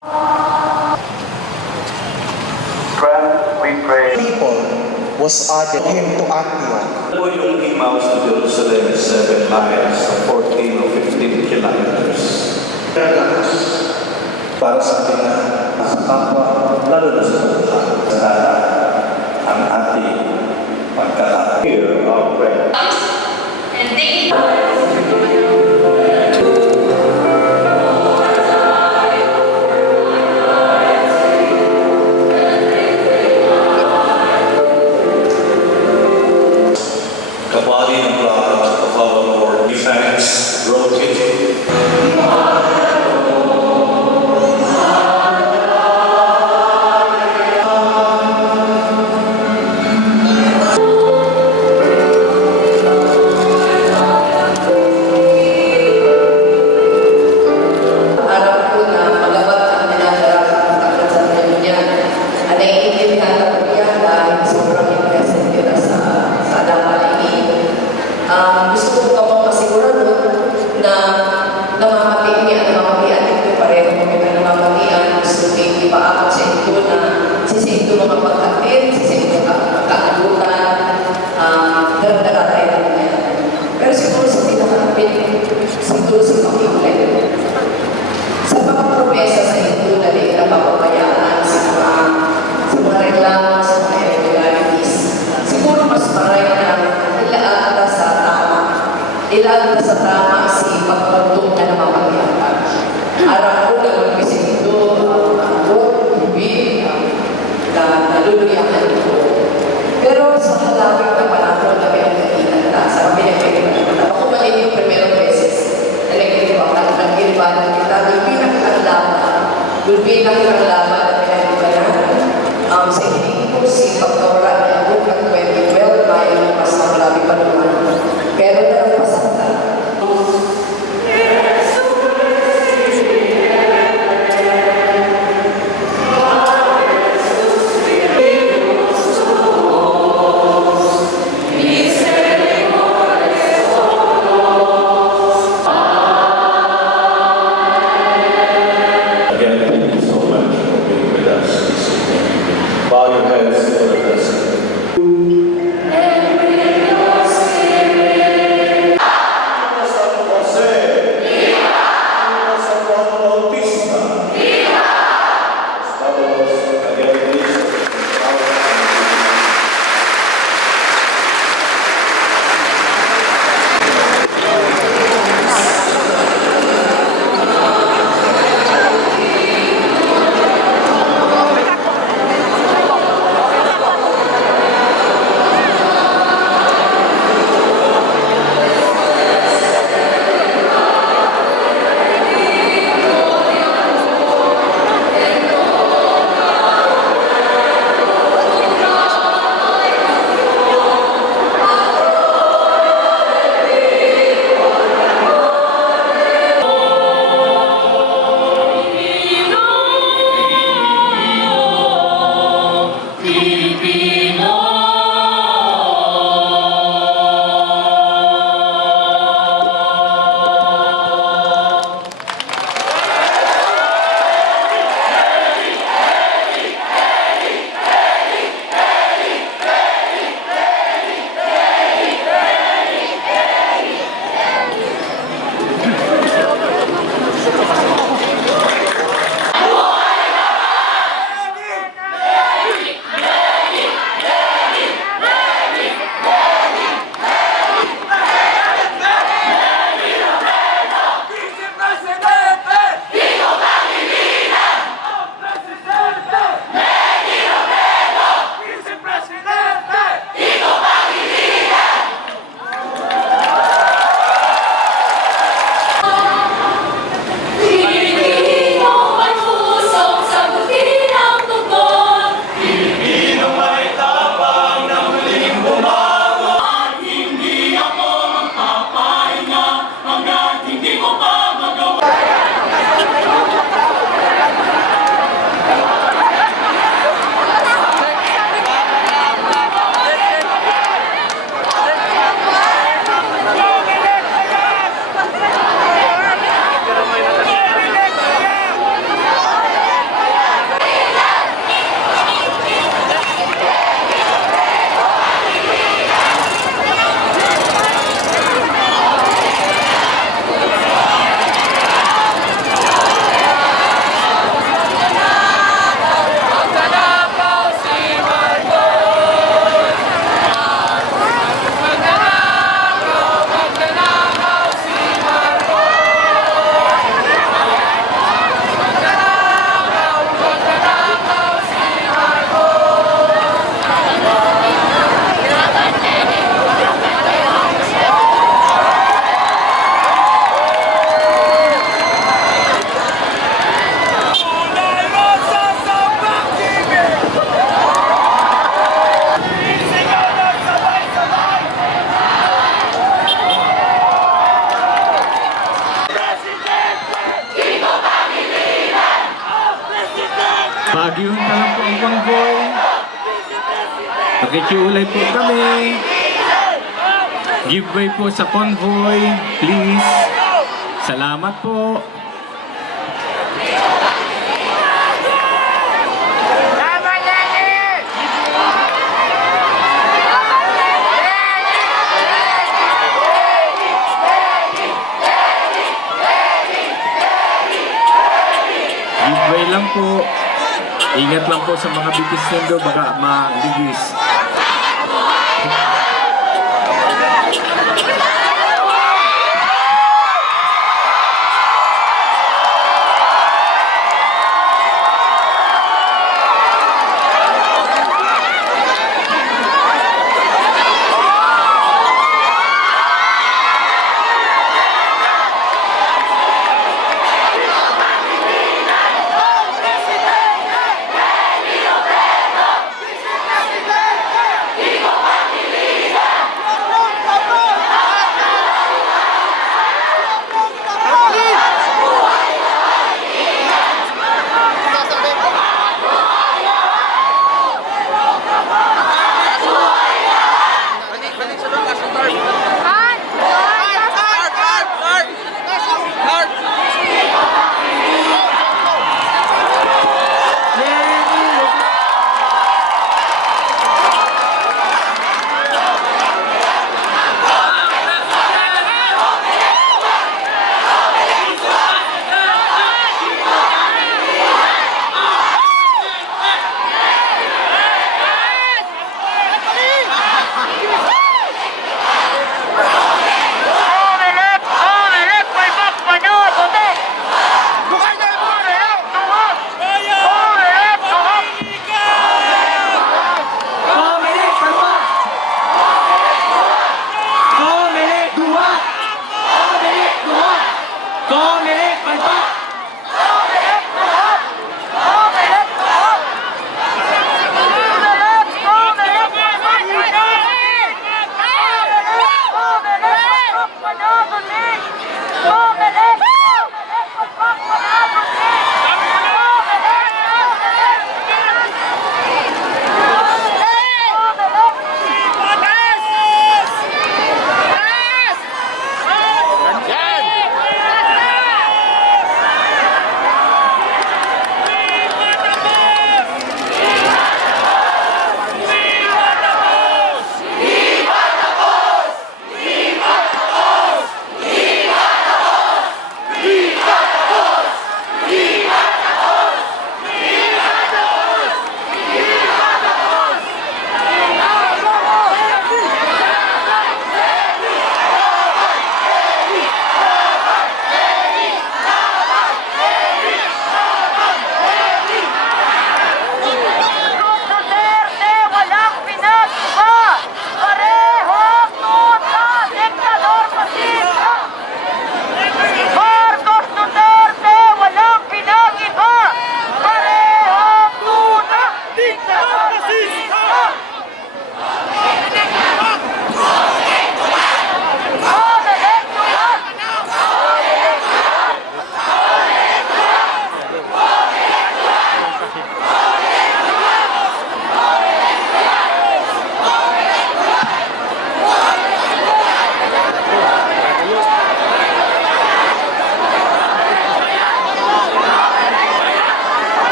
People was added him to Antioch. Ito yung Emmaus to Jerusalem, 7 miles, 14 o 15 kilometers. Para sa ating kapwa, lalo na sa buhay, sa ang ating pagkakataon. Hear our prayer. And they The body and blood of our Lord, we thanks, broke it. Harap ko na magabat ang minadarang takot sa tayo niya. Ang naiintindihan na po yan dahil sobrang impressive yun sa alaman ini. Gusto ko kamang masigurado na namamatian niya, namamatian ito pareho kami na namamatian. Gusto ko ipaakot sa ito na sisinto mga pagkakit, sisinto magkakalutan, dara-dara tayo na yan. Pero siguro sa pinakapit, siguro sa pag-iulay. Sa mga promesa sa ito na di na mapabayaan sa mga reklamo, sa mga irregularities, siguro mas maray na ilaan na sa tama. Ilaan na sa tama si pagpagtong na namapagyakan. Araw ko na mag-isip ito, ako, hindi, na naluluyahan ito. Pero sa halawin na panahon na pinagkainan na, sa pinagkainan na, ako mali yung primero beses, nalagyan ang nag-iribanan kita, Dulpina ang laban na pinag-ibanan. Sa hindi ko si pagkawala niya ako ng 2012, may mas na marami pa naman. Pero nalapasan na. Again, thank you so much. Agiyon na lang po ang convoy. Pakikiulay po kami. Give way po sa convoy, please. Salamat po. Give way lang po. Ingat lang po sa mga bigis nindo, baka maligis.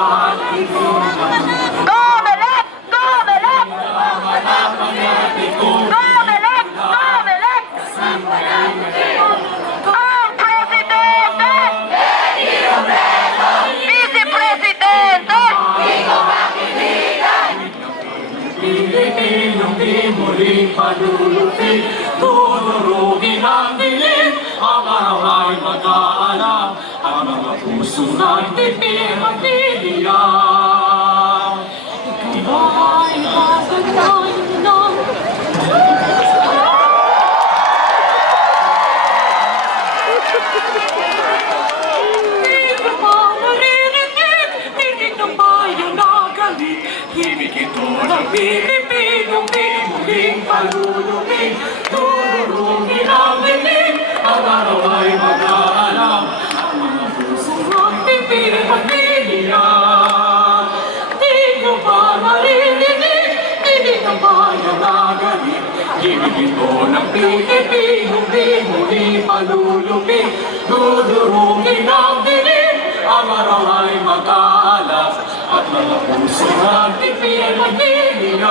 Comelec! Comelec! Comelec! Comelec! Ang presidente! Vice-presidente! Pilipinong di muling palulupin, tudurugin ang dilim, ang araw ay mag-aalam, ang mga puso nagtipid magtitiyak. Ikaw ay kasagay ng Hindi ko pa naririnig, tinig ng bayan na galit. Himig ito ng Pilipinong di muling palulupin, tudurugin ang dilim, ang araw ay mag-aalam, ang mga puso magtipid magtitiyak. Di nyo ba naririnig, tinig ng bayan na galit. Himig ito ng Pilipinong di muling palulupin, tudurugin ang dilim, ang araw ay mag-aalap, at mga puso nagtipid magtitiyak.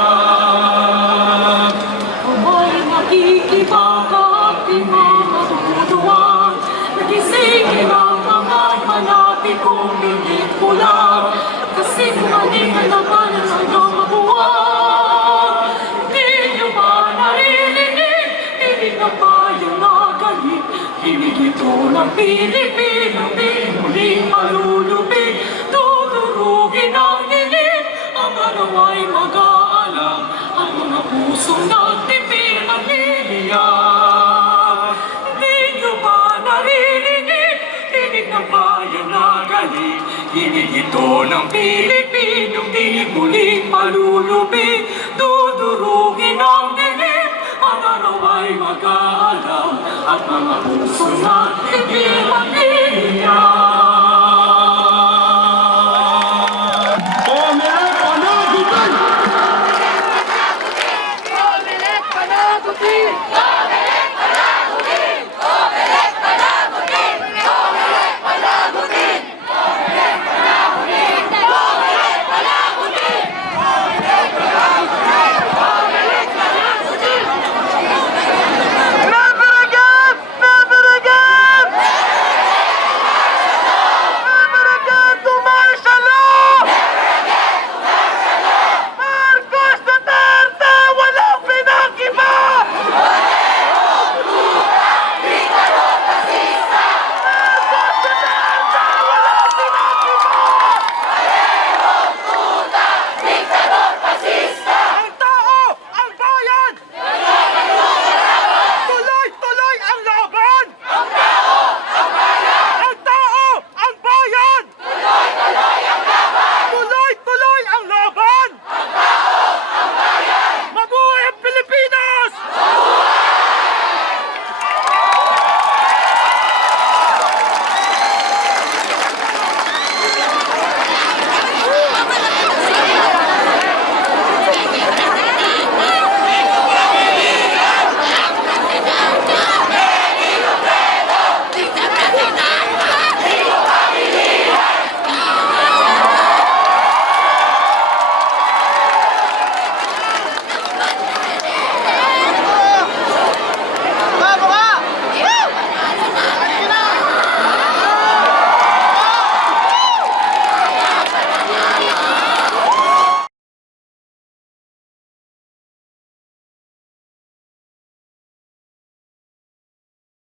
Kung ay makikipagap, di matutuwa, nagisingin ang mga fanatikong bibig pula, kasi maling naman ang hanggang mabuwag. Di nyo ba naririnig, tinig ng bayan na galit, himig ito ng Pilipinong di muling malulupig, tudurugin ang dilim, ang araw ay mag-aalam, ang mga pusong nagtipid magtitiyak. Di nyo ba naririnig, tinig ng bayan na galit, himig ito ng Pilipinong di muling malulupig, tudurugin ang dilim, ang araw ay mag-aalam, at mga puso nagtipid magtitiyak.